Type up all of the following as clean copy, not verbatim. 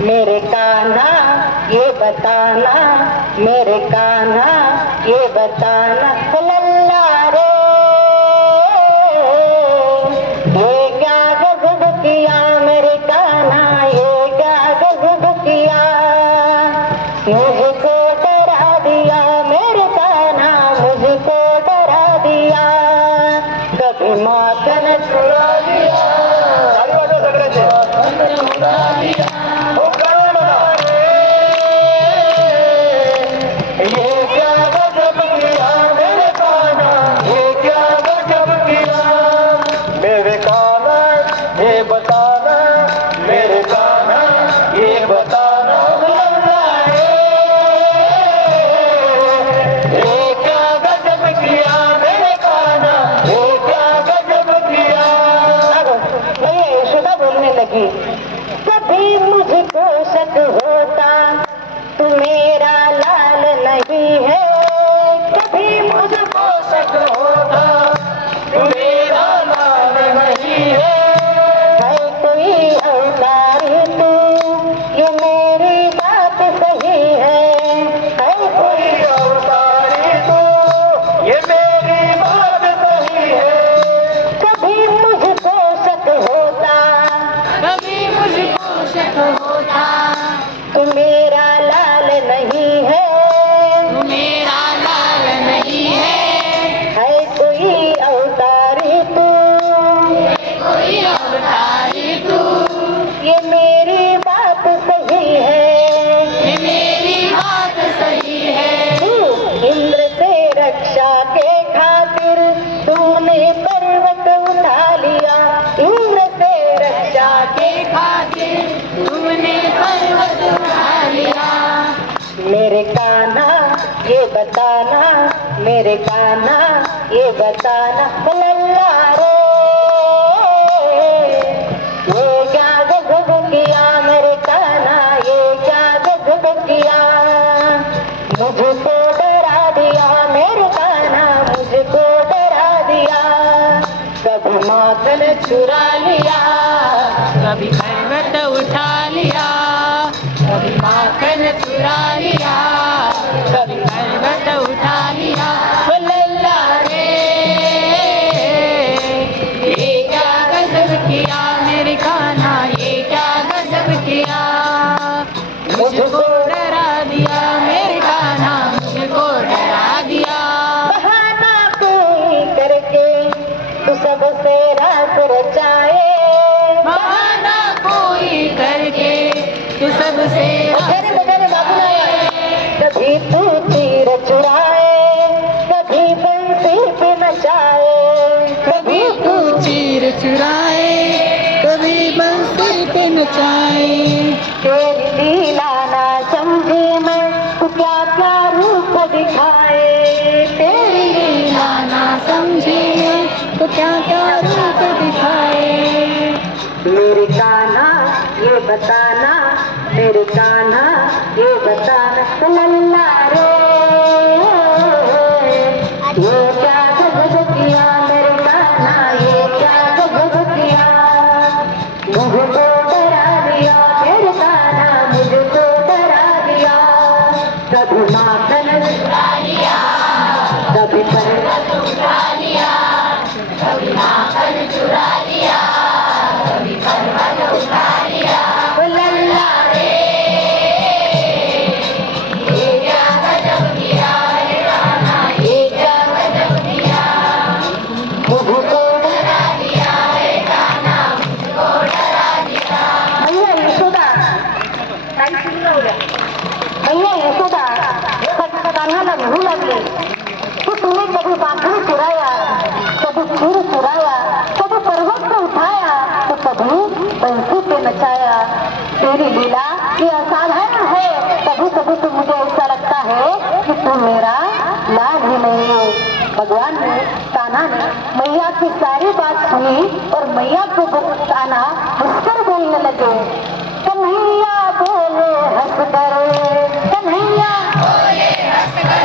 मेरे कान्हा ये बताना, मेरे कान्हा ये बताना, लल्ला रे ये क्या गजब किया मेरे कान्हा, ये क्या गजब किया, मुझको डरा दिया मेरे कान्हा, मुझको डरा दिया, कभी माखन चुरा दिया, कभी मुझको शक होता तू मेरा लाल नहीं है, कभी मुझको शक होता तू मेरा लाल नहीं है कोई अवतारी तू, ये मेरी बात सही है कोई अवतारी तू, ये मेरी बात सही है, कभी मुझको शक होता, कभी मुझको शक होता तू मेरा लाल नहीं है, तू मेरा लाल नहीं है कोई अवतारी तू, कोई अवतारी तू, ये मेरी बात सही है, ये मेरी बात सही है, तू इंद्र से रक्षा के खातिर तूने पर्वत उठा लिया, इंद्र से रक्षा के खातिर तूने पर्वत उठा लिया, मेरे कान्हा ये बताना, मेरे कान्हा ये बताना, लल्ला रे ये क्या गजब किया मेरे कान्हा, ये क्या गजब किया, मुझको डरा दिया मेरे कान्हा, मुझको डरा दिया, कभी माखन चुरा लिया, कभी पर्वत उठा लिया, कभी माखन चुरा लिया, कभी पर्वत उठा लिया, लल्ला रे ये क्या गजब किया मेरे कान्हा, ये क्या गजब किया, मुझको डरा दिया मेरे कान्हा, मुझको डरा दिया, बहाना कोई करके तू सबसे रात रचाए, बहाना कोई करके तू सबसे कभी तू तीर चुराए, कभी बंसी पे नचाए, कभी तू तीर चुराए, कभी बंसी पे नचाए, तेरी लीला ना समझे मैं तू क्या क्या रूप दिखाए, तेरी लीला ना समझे मैं तू क्या क्या रूप दिखाए, मेरे कान्हा ये बताना, मेरे कान्हा ये बताना, लल्ला रे ये क्या गजब किया मेरे कान्हा, ये क्या गजब किया, मुझको डरा दिया मेरे कान्हा, मुझको डरा दिया, कभी माखन चुरा लिया, कभी पर्वत उठा लिया, कभी माखन चुरा लिया, कभी पर्वत उठा लिया, लल्ला रे ये क्या गजब किया मेरे कान्हा, ये क्या गजब किया, मुझको डरा दिया मेरे कान्हा, मुझको डरा दिया, भैया यशोदा काही सुरू राहू द्या, भैया यशोदा कान्हाला म्हणू लागले की तूने कभी माखन चुराया, कभी खीर चुराया, कभी पर्वत को उठाया, तो कभी बंसी पे नचाया, तेरी लीला ये असाधारण है, कभी कभी तो मुझे ऐसा लगता है कि तू मेरा लाल ही नहीं है। भगवान ने कान्हा ने मैया की सारी बात सुनी और मैया को कान्हा हंसकर बोलने लगे, कन्हैया बोले हंसकर, कन्हैया बोले हंसकर,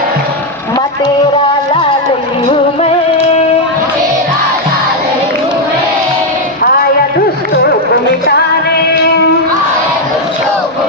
मैं तेरा लाल हूँ मैं, तेरा लाल हूँ मैं, आया दुष्टों को मिटाने, आया दुष्टों को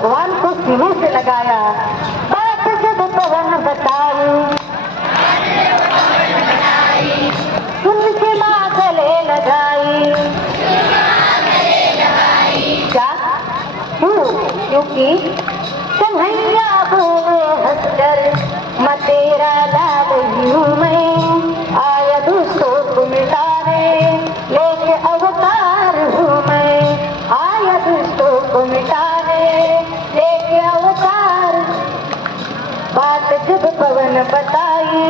भगवान को सीने से लगाया। बात जब पवन बताई, सुन के माँ गले लगाई। क्या? क्योंकि कन्हैया बोले हंसकर, मैं तेरा लाल ही हूँ, मैं आया दुष्टों को मिटाने, लेके अवतार हूँ मैं, आया दुष्टों को मिटाने, लेके अवतार। बात जब पवन बताई,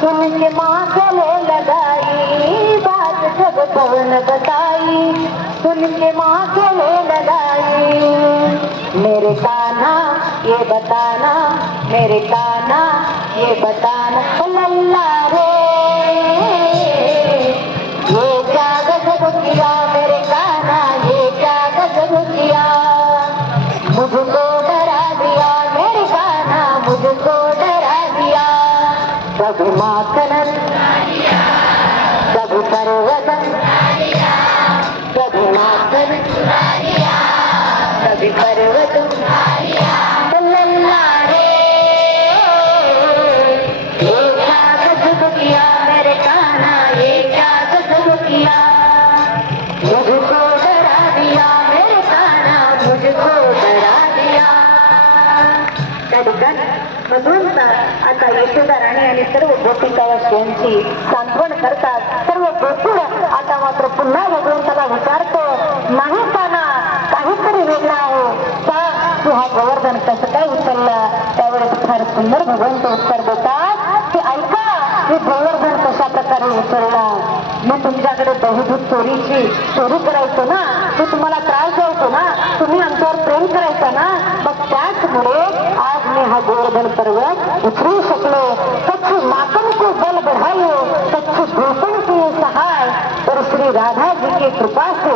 सुन के माँ गले लगाई। बात जब पवन बताई, सुन के माँ गले लगाई। मेरे कान्हा ये बताना, मेरे कान्हा ये बताना, लल्ला रे ये क्या गजब किया, मेरे कान्हा ये क्या गजब किया। मुझको डरा दिया मेरे कान्हा, मुझको डरा दिया। कभी माखन, कभी पर्वतन, कभी माखन, कभी पर्वतन, लल्ला रे ये क्या गजब किया, मेरे कान्हा ये क्या गजब किया। मुझको डरा दिया मेरे कान्हा, मुझको डरा दिया। त्या ठिकाणी भगवंता आता यशोदा राणी आणि सर्व गोपिकावासियांची सांत्वन करतात. सर्व गोकुळ आता मात्र पुन्हा भगवंताला विचारतो, नाही कान्हा काहीतरी वेगळा आहे, सांग तू हा गोवर्धन कसं काय उचलला. त्यावेळेस फार सुंदर भगवंत उत्तर देतात की ऐका, मी गोवर्धन कशा प्रकारे उचलला. मी तुमच्याकडे बहुभूत चोरी करायचो ना, तो तुम्हाला त्रास द्यायचो ना, तुम्ही आमच्यावर प्रेम करायचा ना, मग त्याचमुळे आज मी हा गोवर्धन पर्वत उचलू शकलो. कच्छ माकन को बल बढ़ायो, कच्छ भूषण के सहाय, तर श्री राधा जी की कृपा से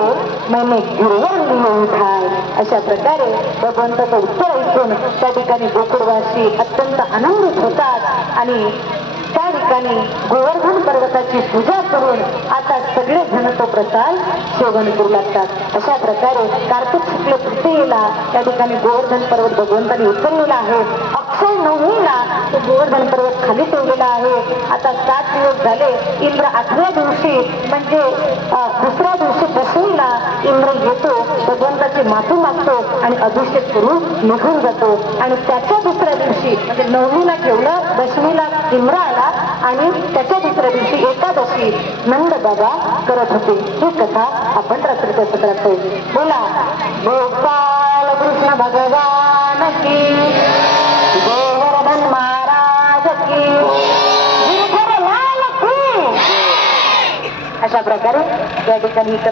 मैंने गिरवर लिये उठाय. अशा प्रकारे भगवंताचं उत्तर ऐकून त्या ठिकाणी गोकुळवासी अत्यंत आनंदित होतात आणि त्या ठिकाणी गोवर्धन पर्वताची पूजा करून आता सगळे जण तो प्रसाद सेवन करू लागतात. अशा प्रकारे कार्तिक शुक्ल तृतीयेला त्या ठिकाणी गोवर्धन पर्वत भगवंताने उचललेला आहे. अक्षय नवमीला तो गोवर्धन पर्वत खाली ठेवलेला आहे. आता 7 दिवस झाले. इंद्र 8व्या दिवशी म्हणजे दुसऱ्या दिवशी दशमीला इंद्र येतो, भगवंताची माफी मागतो आणि अभिषेक करून निघून जातो. आणि त्याच्या दुसऱ्या दिवशी म्हणजे नवमीला ठेवलं, दशमीला इंद्र आला आणि त्याच्या दुसऱ्या दिवशी एकादशी नंद बाबा करत होते. ही कथा आपण रात्रीच्या सत्रात बोला. गोपाल कृष्ण भगवान की, गोवर्धन महाराज की, गिरधर लाल की. अशा प्रकारे या ठिकाणी